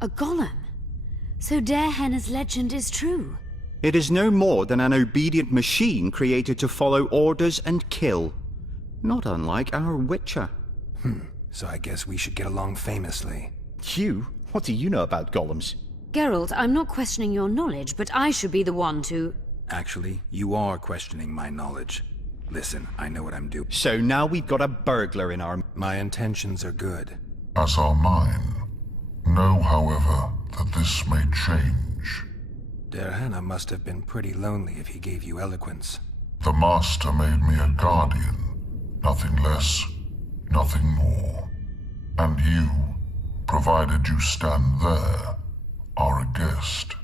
A golem? So Derhenna's legend is true? It is no more than an obedient machine created to follow orders and kill. Not unlike our Witcher. So I guess we should get along famously. You? What do you know about golems? Geralt, I'm not questioning your knowledge, but I should be the one to... Actually, you are questioning my knowledge. Listen, I know what I'm doing. So now we've got a burglar in our... My intentions are good. As are mine. Know, however, that this may change. Derhenna must have been pretty lonely if he gave you eloquence. The Master made me a guardian. Nothing less, nothing more. And you, provided you stand there, are a guest.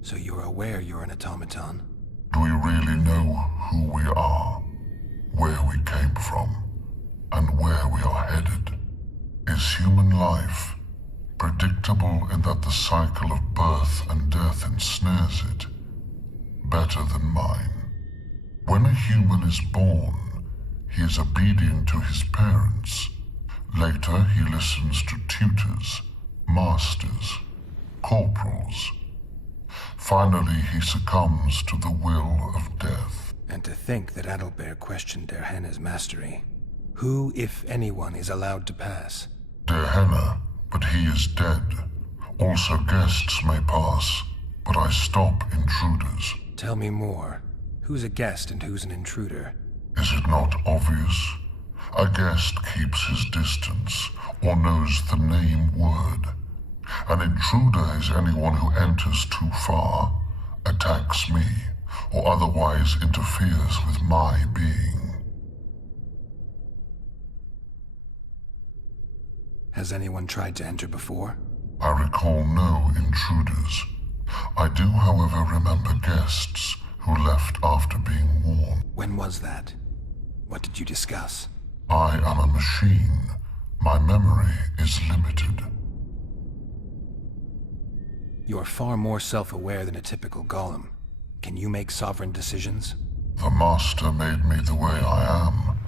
So you're aware you're an automaton? Do we really know who we are, where we came from, and where we are headed? Is human life predictable in that the cycle of birth and death ensnares it? Better than mine. When a human is born, he is obedient to his parents. Later, he listens to tutors, masters, corporals. Finally, he succumbs to the will of death. And to think that Adalbert questioned Derhenna's mastery. Who, if anyone, is allowed to pass? Derhenna, but he is dead. Also guests may pass, but I stop intruders. Tell me more. Who's a guest and who's an intruder? Is it not obvious? A guest keeps his distance, or knows the name word. An intruder is anyone who enters too far, attacks me, or otherwise interferes with my being. Has anyone tried to enter before? I recall no intruders. I do, however, remember guests who left after being warned. When was that? What did you discuss? I am a machine. My memory is limited. You're far more self-aware than a typical golem. Can you make sovereign decisions? The Master made me the way I am,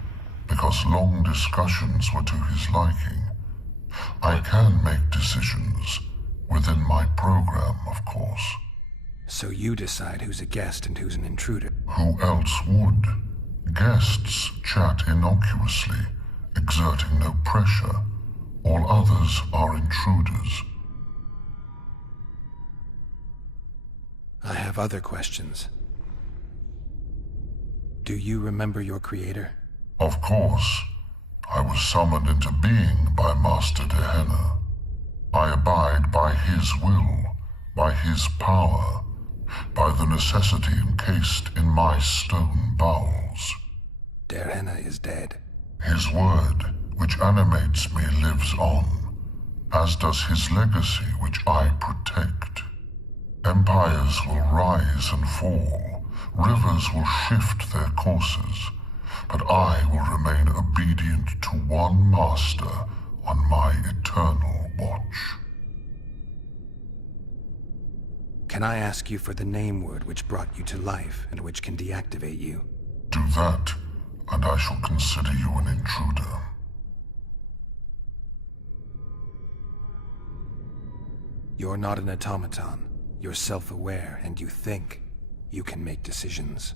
because long discussions were to his liking. I can make decisions, within my program, of course. So you decide who's a guest and who's an intruder? Who else would? Guests chat innocuously, exerting no pressure. All others are intruders. I have other questions. Do you remember your creator? Of course. I was summoned into being by Master Derhenna. I abide by his will, by his power, by the necessity encased in my stone bowels. Derhenna is dead. His word, which animates me, lives on, as does his legacy, which I protect. Empires will rise and fall, rivers will shift their courses, but I will remain obedient to one master on my eternal watch. Can I ask you for the name word which brought you to life and which can deactivate you? Do that, and I shall consider you an intruder. You're not an automaton. You're self-aware, and you think you can make decisions.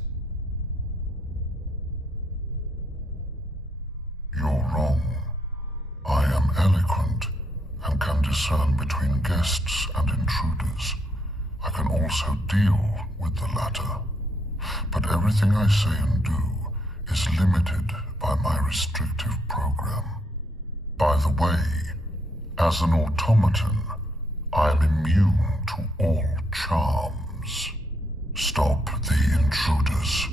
You're wrong. I am eloquent and can discern between guests and intruders. I can also deal with the latter. But everything I say and do is limited by my restrictive program. By the way, as an automaton, I am immune to all charms. Stop the intruders.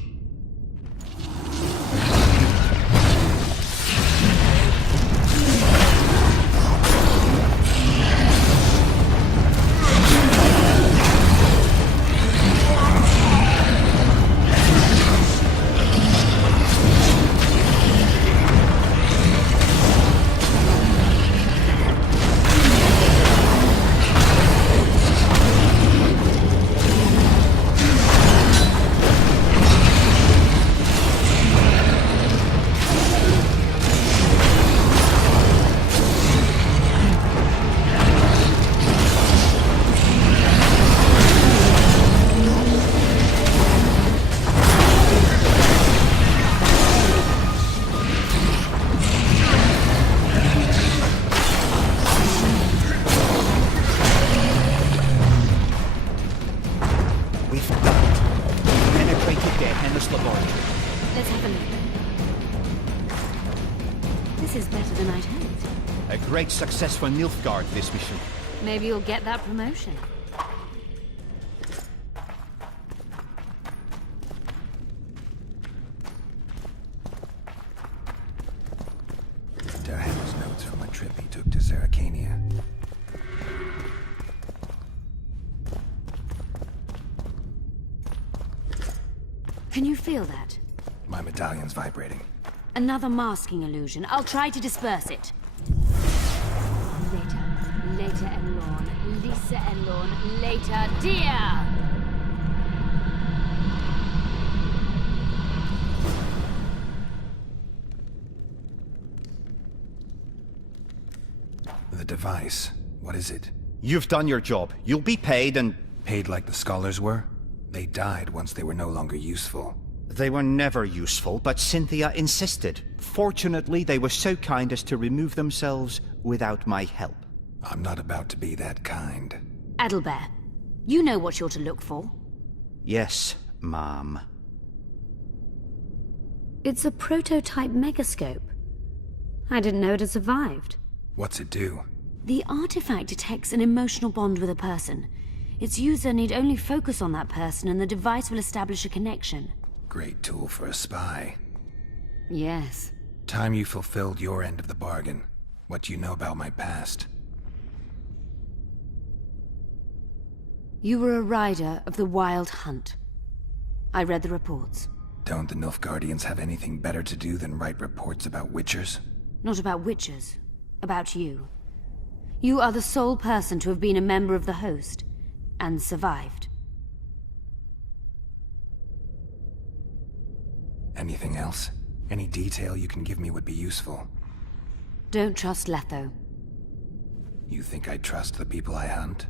great success for Nilfgaard, this mission. Maybe you'll get that promotion. Darham's notes from a trip he took to Zerrikania. Can you feel that? My medallion's vibrating. Another masking illusion. I'll try to disperse it. Later and Lorn. Lisa and Lorn. Later, dear! The device. What is it? You've done your job. You'll be paid and... Paid like the scholars were? They died once they were no longer useful. They were never useful, but Cynthia insisted. Fortunately, they were so kind as to remove themselves without my help. I'm not about to be that kind. Adalbert, you know what you're to look for. Yes, ma'am. It's a prototype megascope. I didn't know it had survived. What's it do? The artifact detects an emotional bond with a person. Its user need only focus on that person and the device will establish a connection. Great tool for a spy. Yes. Time you fulfilled your end of the bargain. What do you know about my past? You were a rider of the Wild Hunt. I read the reports. Don't the Nilfgaardians have anything better to do than write reports about witchers? Not about witches. About you. You are the sole person to have been a member of the host, and survived. Anything else? Any detail you can give me would be useful. Don't trust Letho. You think I trust the people I hunt?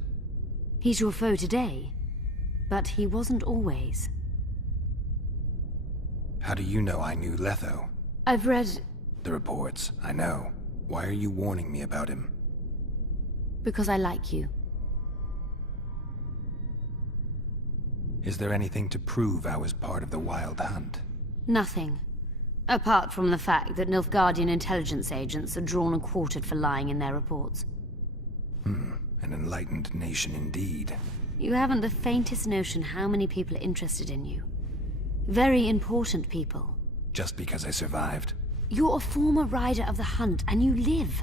He's your foe today, but he wasn't always. How do you know I knew Letho? I've read... The reports, I know. Why are you warning me about him? because I like you. Is there anything to prove I was part of the Wild Hunt? Nothing. Apart from the fact that Nilfgaardian intelligence agents are drawn and quartered for lying in their reports. An enlightened nation indeed. You haven't the faintest notion how many people are interested in you. Very important people. Just because I survived? You're a former rider of the Hunt, and you live.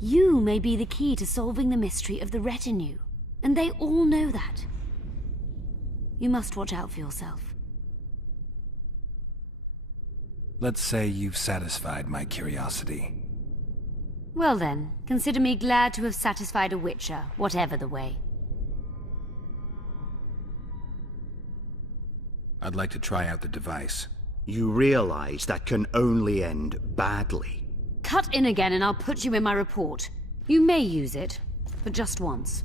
You may be the key to solving the mystery of the retinue, and they all know that. You must watch out for yourself. Let's say you've satisfied my curiosity. Well then, consider me glad to have satisfied a witcher, whatever the way. I'd like to try out the device. You realize that can only end badly. Cut in again and I'll put you in my report. You may use it, but just once.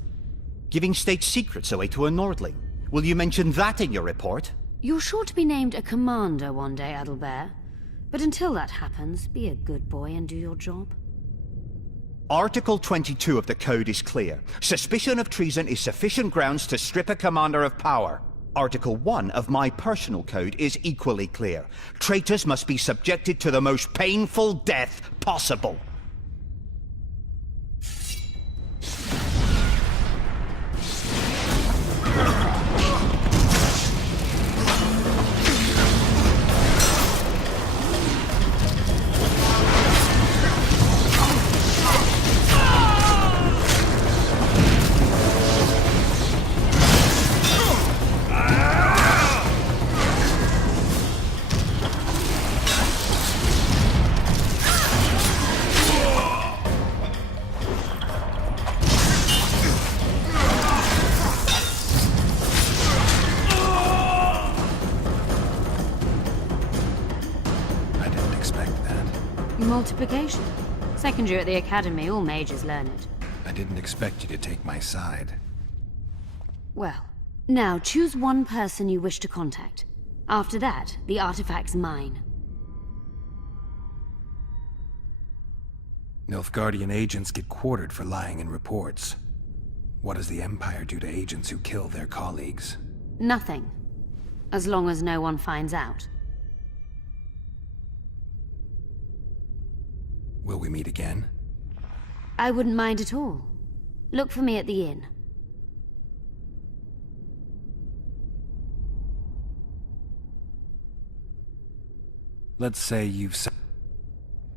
Giving state secrets away to a Nordling. Will you mention that in your report? You're sure to be named a commander one day, Adalbert. But until that happens, be a good boy and do your job. Article 22 of the Code is clear. Suspicion of treason is sufficient grounds to strip a commander of power. Article 1 of my personal code is equally clear. Traitors must be subjected to the most painful death possible. Multiplication. Second year at the academy, all mages learn it. I didn't expect you to take my side. Well, now choose one person you wish to contact. After that, the artifact's mine. Nilfgaardian agents get quartered for lying in reports. What does the Empire do to agents who kill their colleagues? Nothing. As long as no one finds out. Will we meet again? I wouldn't mind at all. Look for me at the inn. Let's say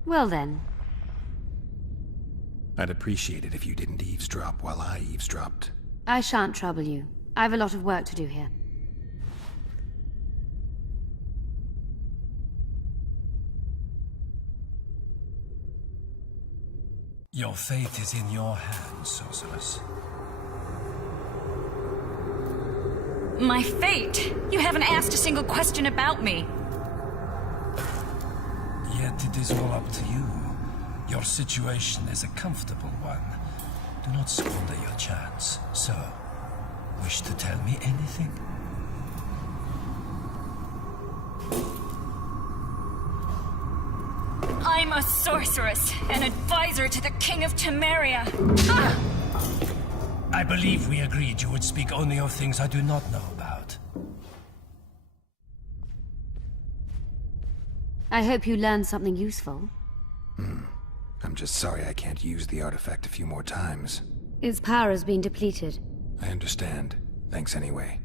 Well then. I'd appreciate it if you didn't eavesdrop while I eavesdropped. I shan't trouble you. I've a lot of work to do here. Your fate is in your hands, sorceress. My fate? You haven't asked a single question about me. Yet it is all up to you. Your situation is a comfortable one. Do not squander your chance. So, wish to tell me anything? I'm a sorceress, an advisor to the King of Temeria. I believe we agreed you would speak only of things I do not know about. I hope you learned something useful. I'm just sorry I can't use the artifact a few more times. Its power has been depleted. I understand. Thanks anyway.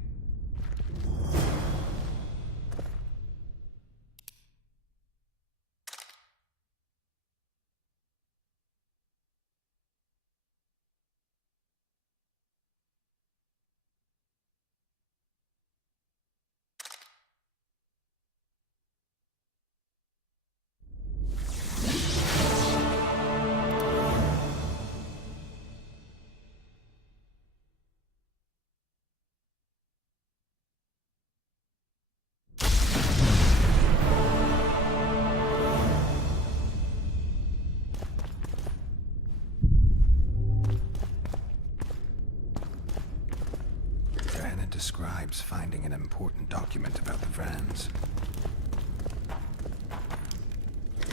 Describes finding an important document about the Vrans.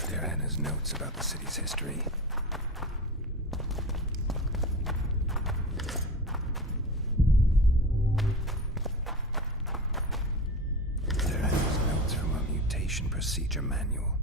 There are Anna's notes about the city's history. There are Anna's notes from a mutation procedure manual.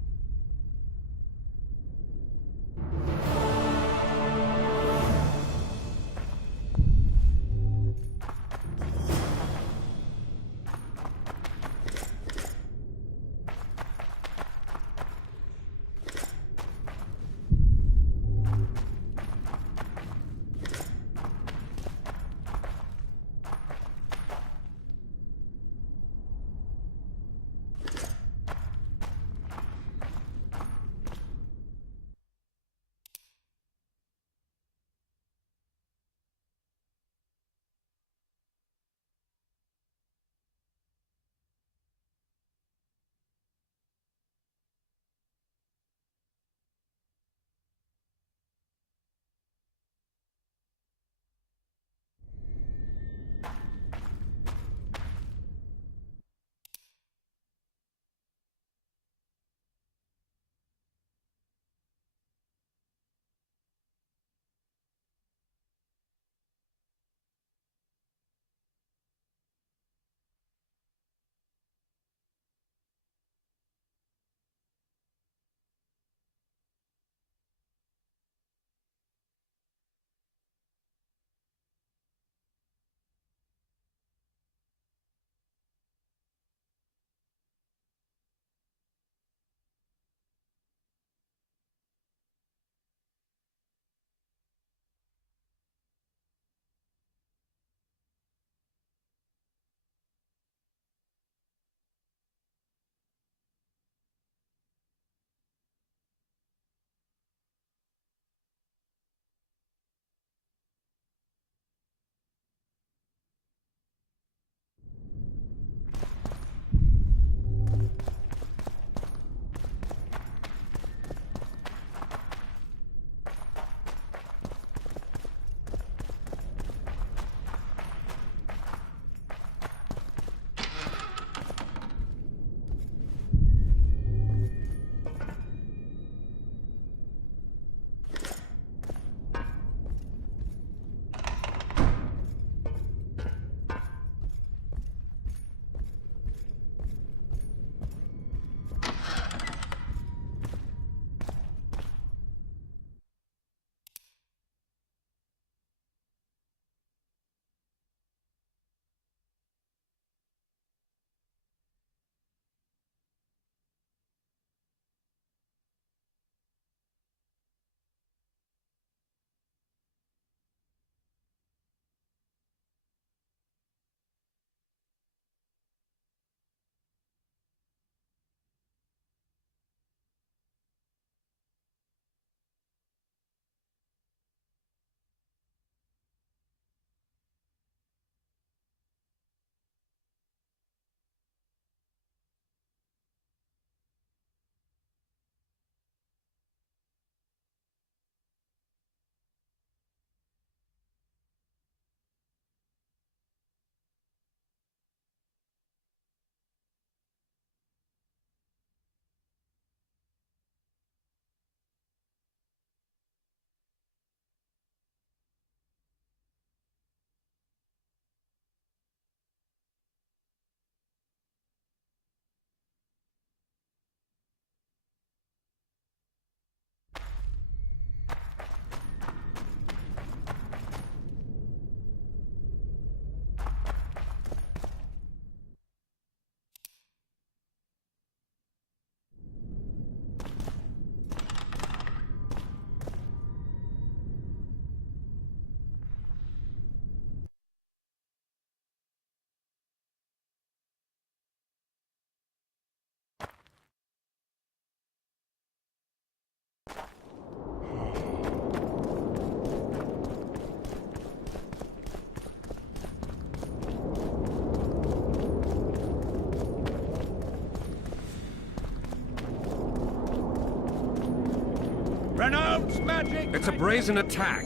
It's a brazen attack.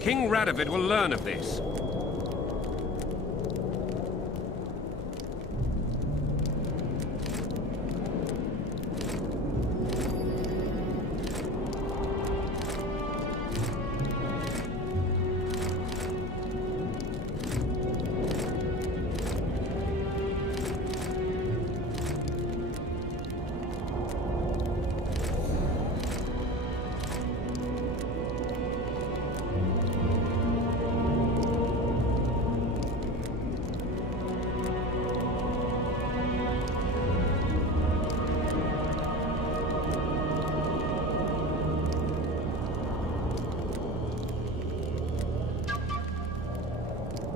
King Radovid will learn of this.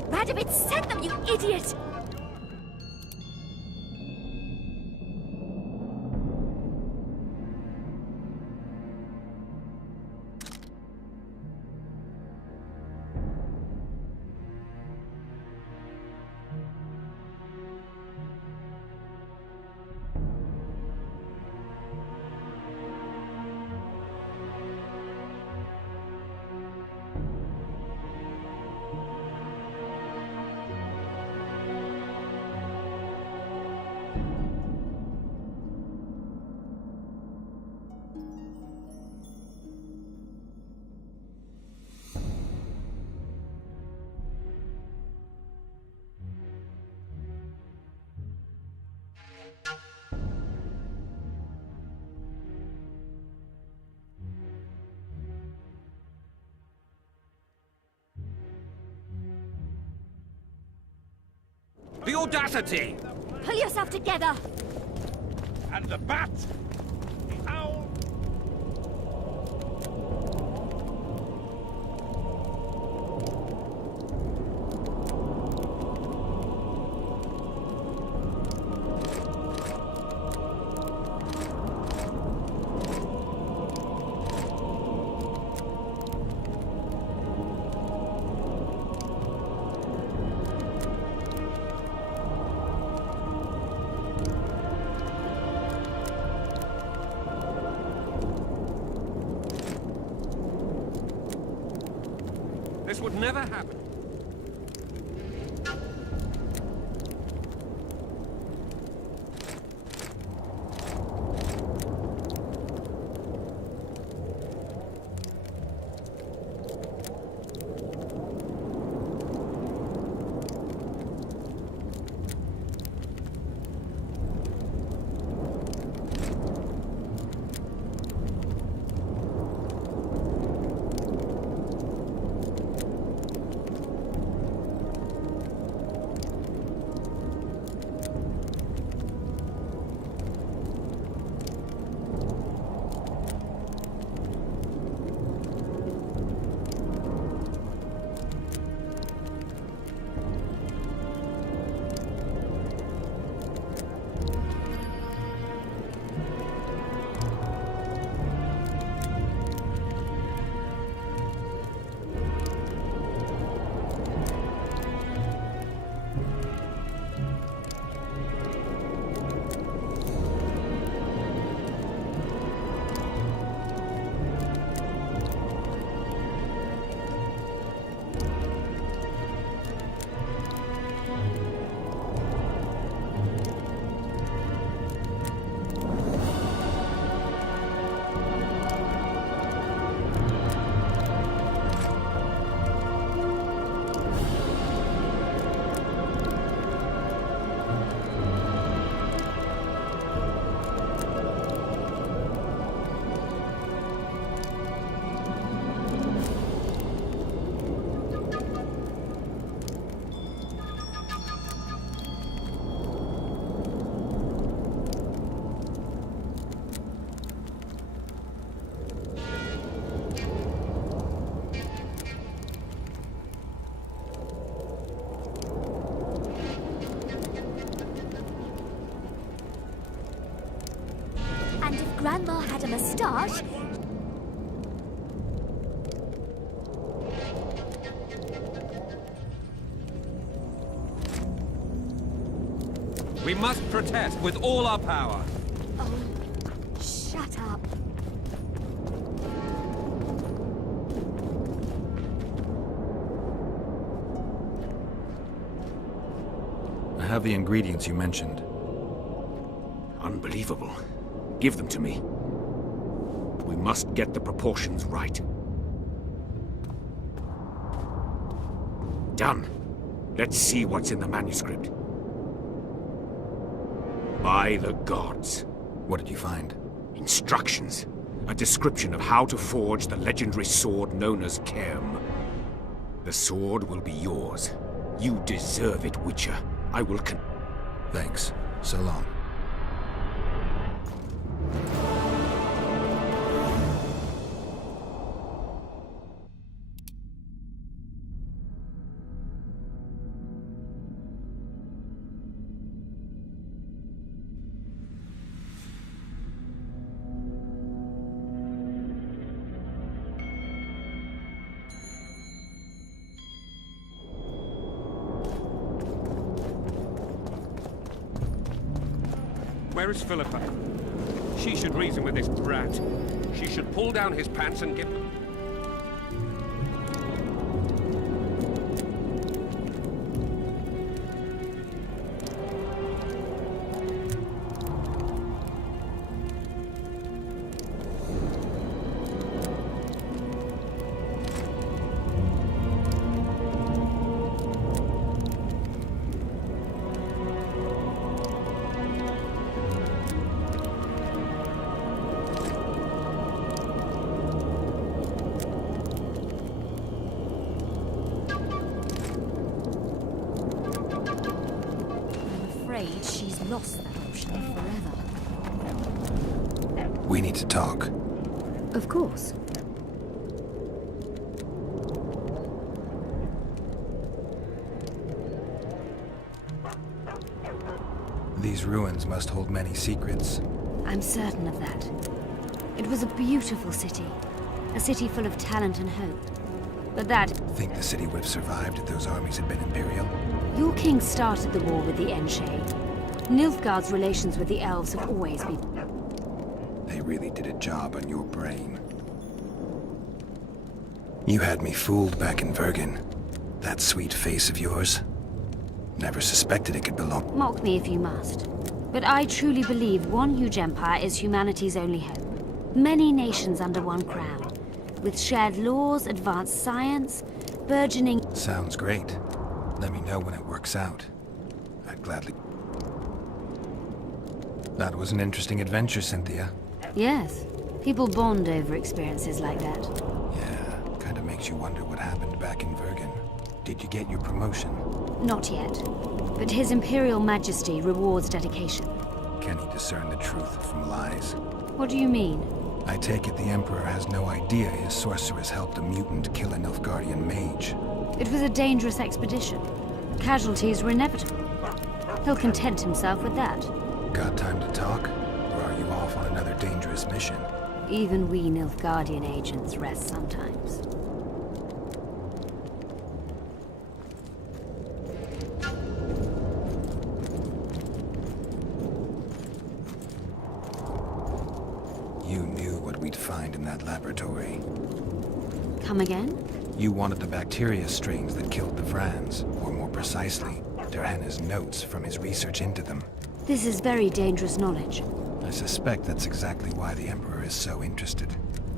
Radovid sent them, you idiot! The audacity! Pull yourself together! And the bat! The owl! This would never happen. And if Grandma had a moustache... We must protest with all our power. Oh, shut up. have the ingredients you mentioned. Unbelievable. Give them to me. We must get the proportions right. Done. Let's see what's in the manuscript. By the gods. What did you find? Instructions. A description of how to forge the legendary sword known as Kerm. The sword will be yours. You deserve it, Witcher. I will Thanks. So long. Where is Philippa? She should reason with this brat. She should pull down his pants and give... She's lost that option forever. We need to talk. Of course. These ruins must hold many secrets. I'm certain of that. It was a beautiful city. A city full of talent and hope. But that... Think the city would have survived if those armies had been Imperial? Your king started the war with the Enshe. Nilfgaard's relations with the elves have always been... They really did a job on your brain. You had me fooled back in Vergen. That sweet face of yours. Never suspected it could belong... Mock me if you must. But I truly believe one huge empire is humanity's only hope. Many nations under one crown. With shared laws, advanced science, burgeoning... Sounds great. Let me know when it works out. I'd gladly... That was an interesting adventure, Cynthia. Yes. People bond over experiences like that. Yeah, kinda makes you wonder what happened back in Vergen. Did you get your promotion? Not yet. But His Imperial Majesty rewards dedication. Can he discern the truth from lies? What do you mean? I take it the Emperor has no idea his sorceress helped a mutant kill a Nilfgaardian mage. It was a dangerous expedition. Casualties were inevitable. He'll content himself with that. Got time to talk? Or are you off on another dangerous mission? Even we Nilfgaardian agents rest sometimes. You knew what we'd find in that laboratory. Come again? You wanted the bacteria strains that killed the Vrans, or more precisely, Derhenna's notes from his research into them. This is very dangerous knowledge. I suspect that's exactly why the Emperor is so interested.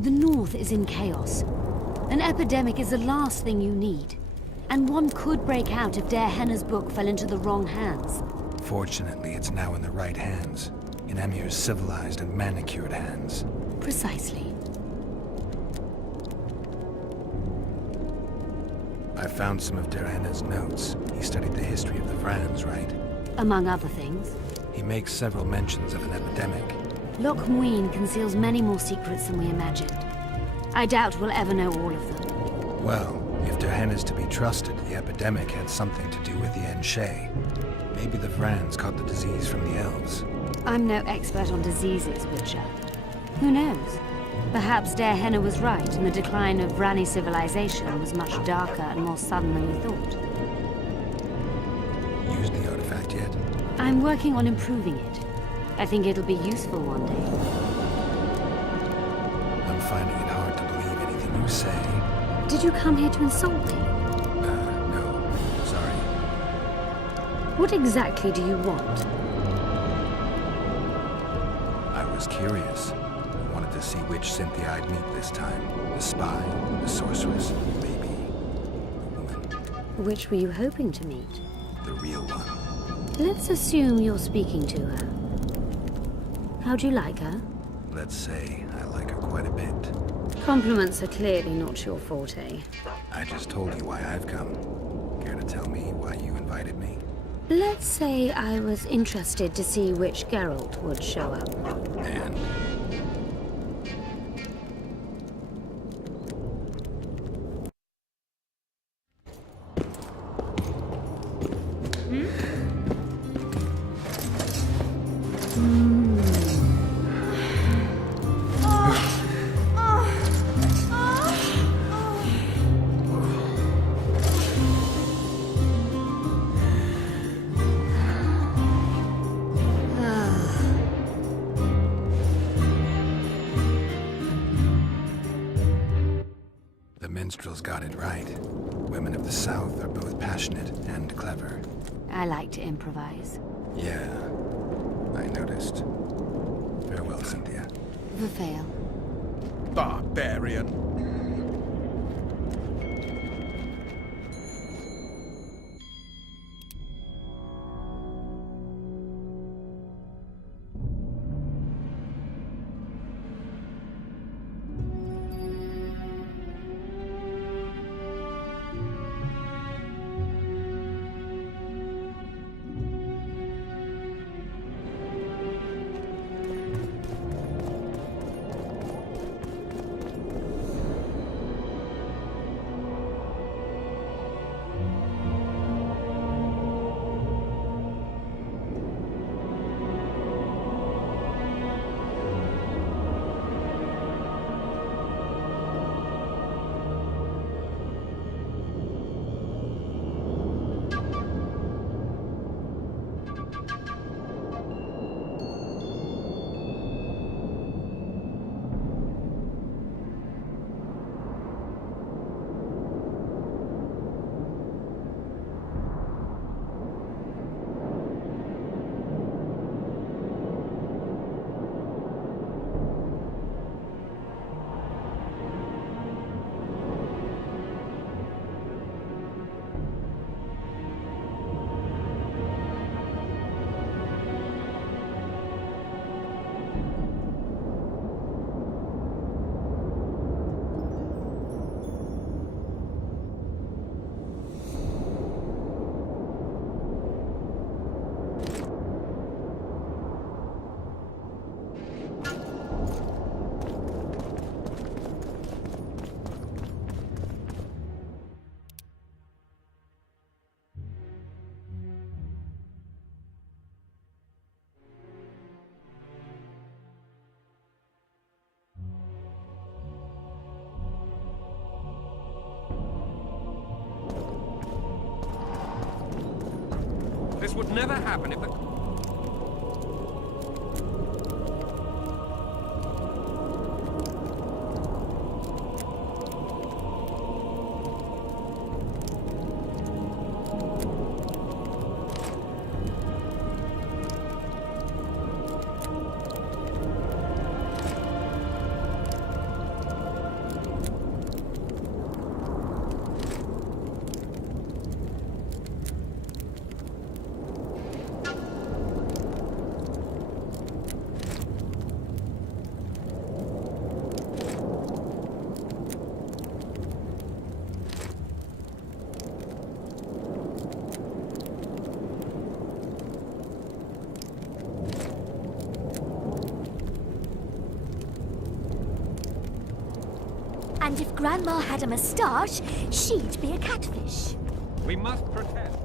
The North is in chaos. An epidemic is the last thing you need. And one could break out if Derhenna's book fell into the wrong hands. Fortunately, it's now in the right hands. In Emir's civilized and manicured hands. Precisely. I found some of Derhenna's notes. He studied the history of the Vrans, right? Among other things. He makes several mentions of an epidemic. Loch Muinne conceals many more secrets than we imagined. I doubt we'll ever know all of them. Well, if Derhenna's to be trusted, the epidemic had something to do with the Enshe. Maybe the Vrans caught the disease from the elves. I'm no expert on diseases, Witcher. Who knows? Perhaps Derhenna was right, and the decline of Vrani civilization was much darker and more sudden than we thought. Used the artifact yet? I'm working on improving it. I think it'll be useful one day. I'm finding it hard to believe anything you say. Did you come here to insult me? No. Sorry. What exactly do you want? I was curious. I wanted to see which Cynthia I'd meet this time. The spy, the sorceress, maybe the woman. Which were you hoping to meet? The real one. Let's assume you're speaking to her. How do you like her? Let's say I like her quite a bit. Compliments are clearly not your forte. I just told you why I've come. Care to tell me why you invited me? Let's say I was interested to see which Geralt would show up. And? The minstrels got it right. Women of the South are both passionate and clever. I like to improvise. Yeah, I noticed. Farewell, Cynthia. Verfail. Barbarian. This would never happen if the... And if Grandma had a moustache, she'd be a catfish. We must protest.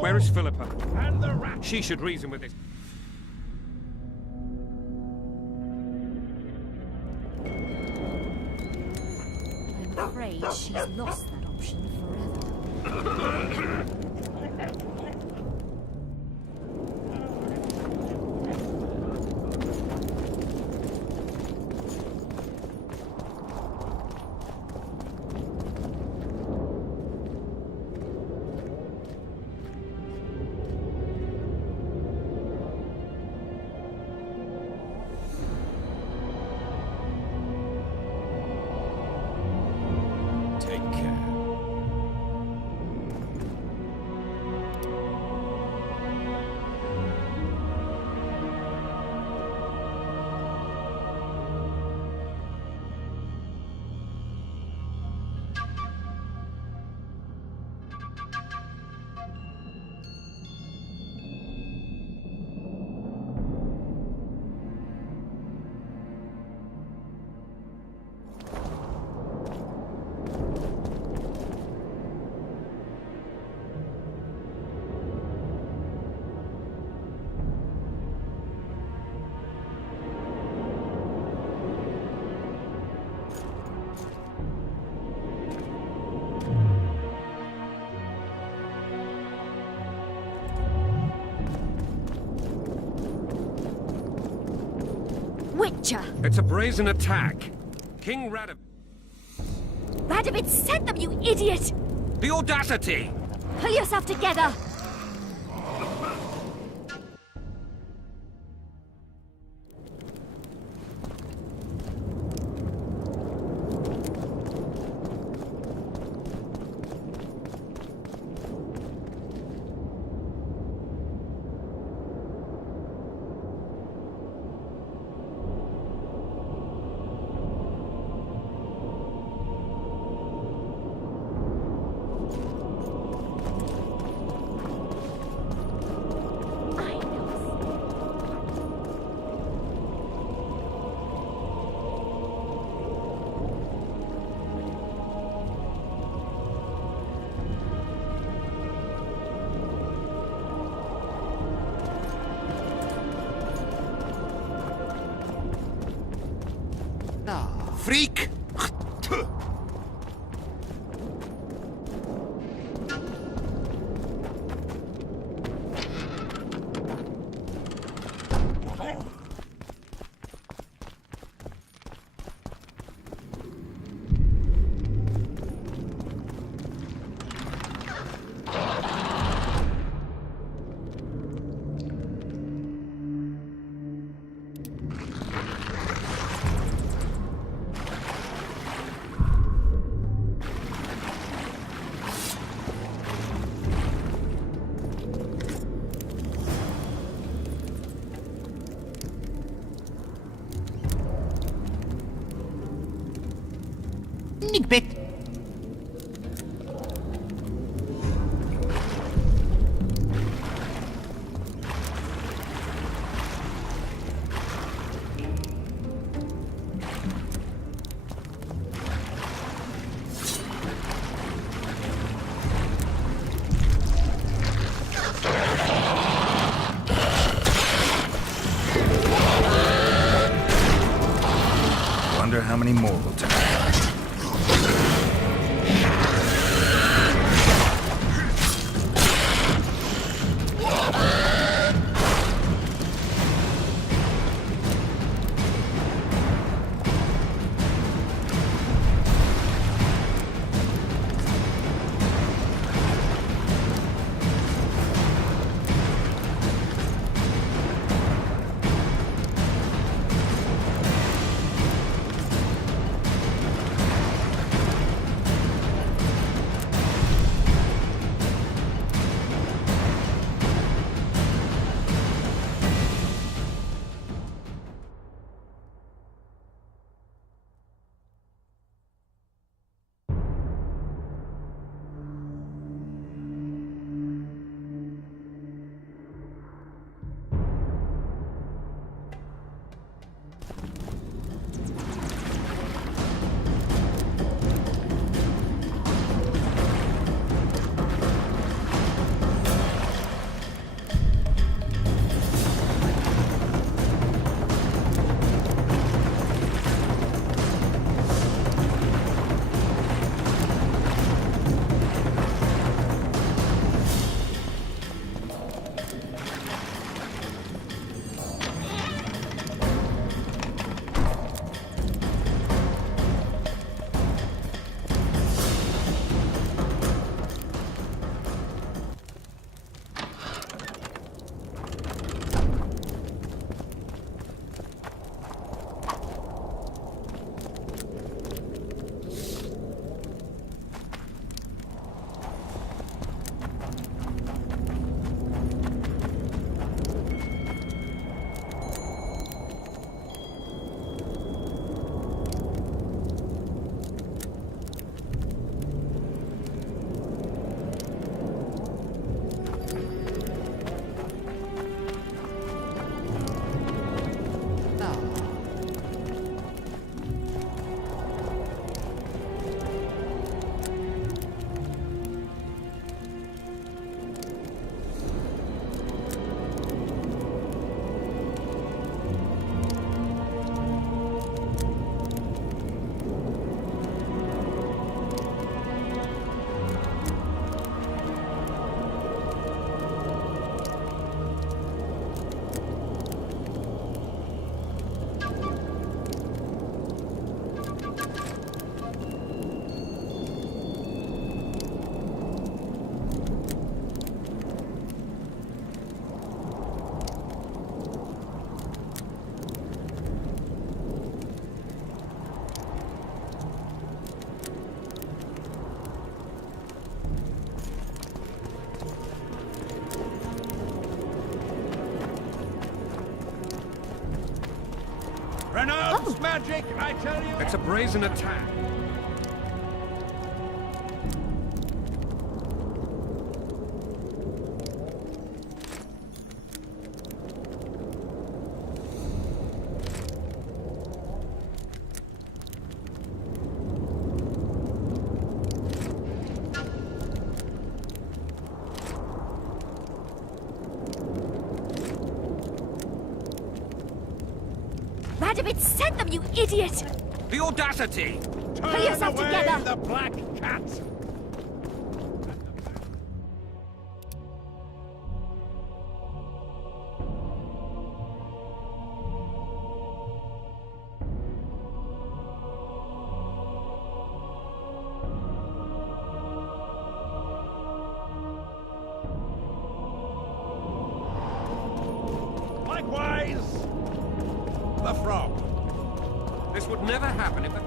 Where is Philippa? And the rat. She should reason with this. I'm afraid she's lost that option forever. Take care. Witcher! It's a brazen attack. King Radov... Radovid sent them, you idiot! The audacity! Pull yourself together! Freak! Nickbit. Wonder how many more will turn. magic, I tell you! It's a brazen attack. Radovid sent them, you idiot! The audacity! Pull yourself together! The black cat! Likewise! The frog. This would never happen if it...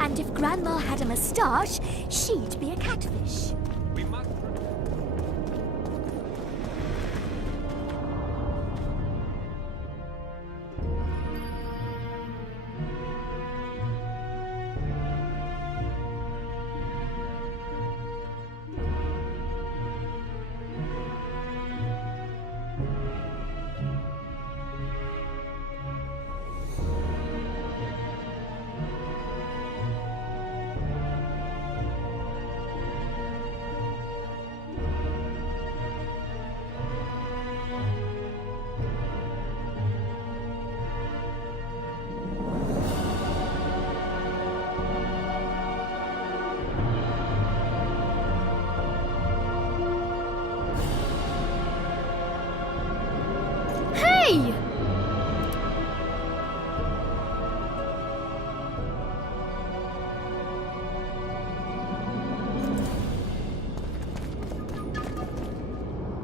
And if Grandma had a moustache, she'd be a catfish. We must... Hey!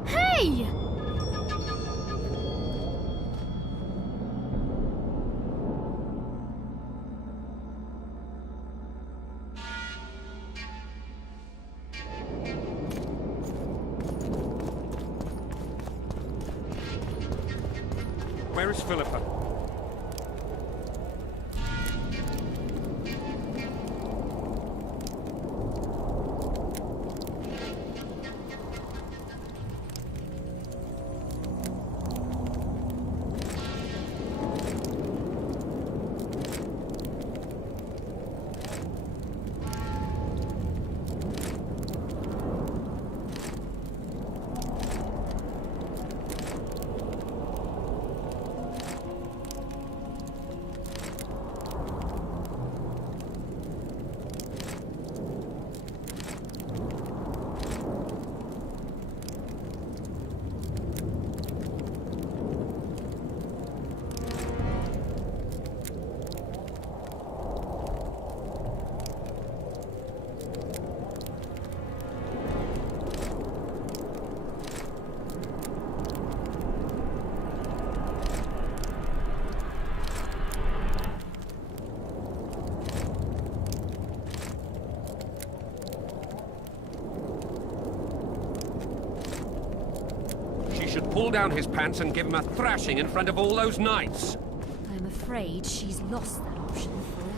Hey! Where is Philippa? Should pull down his pants and give him a thrashing in front of all those knights. I'm afraid she's lost that option forever.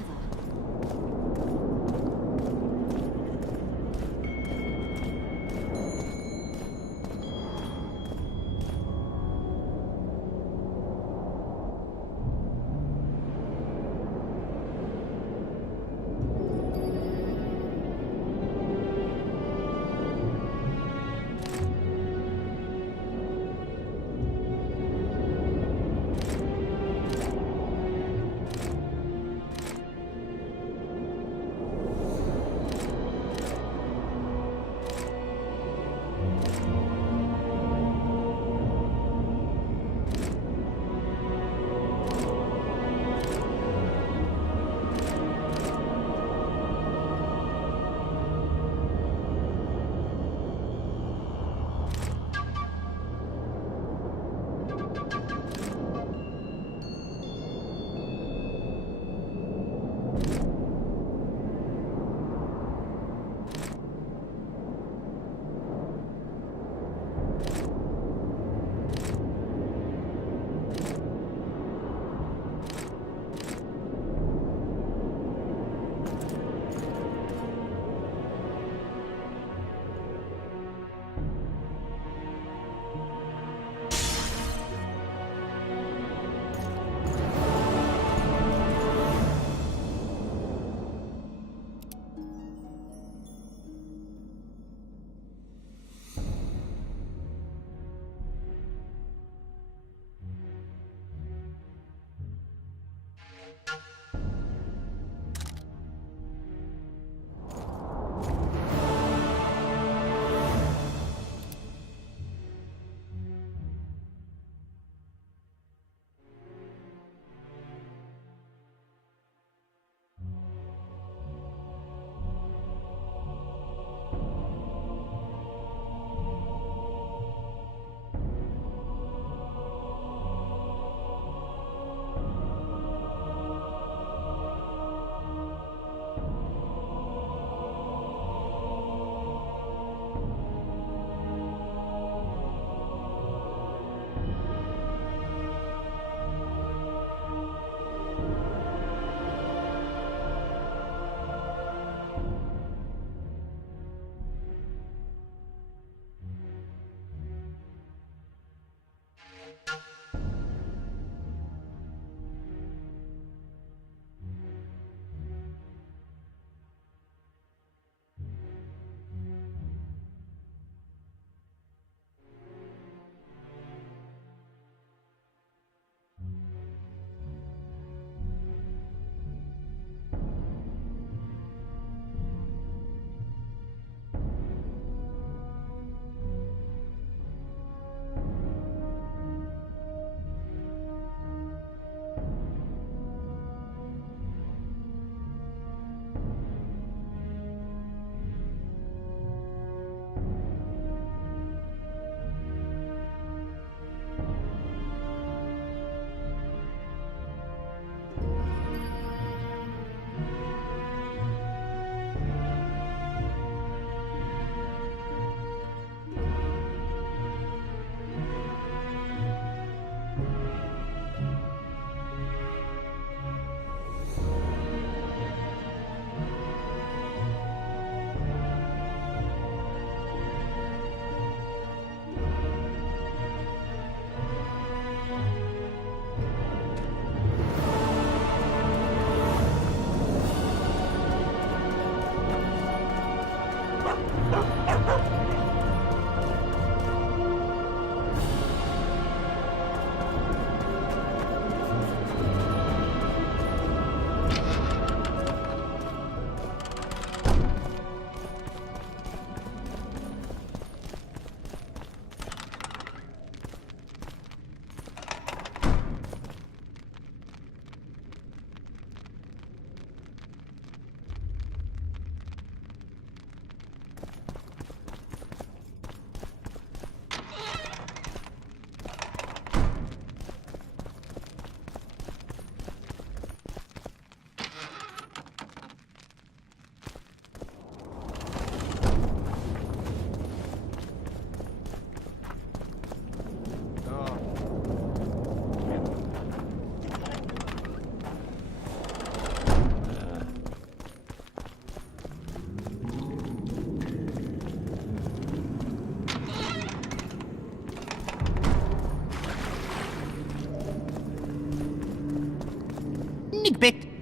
big bit.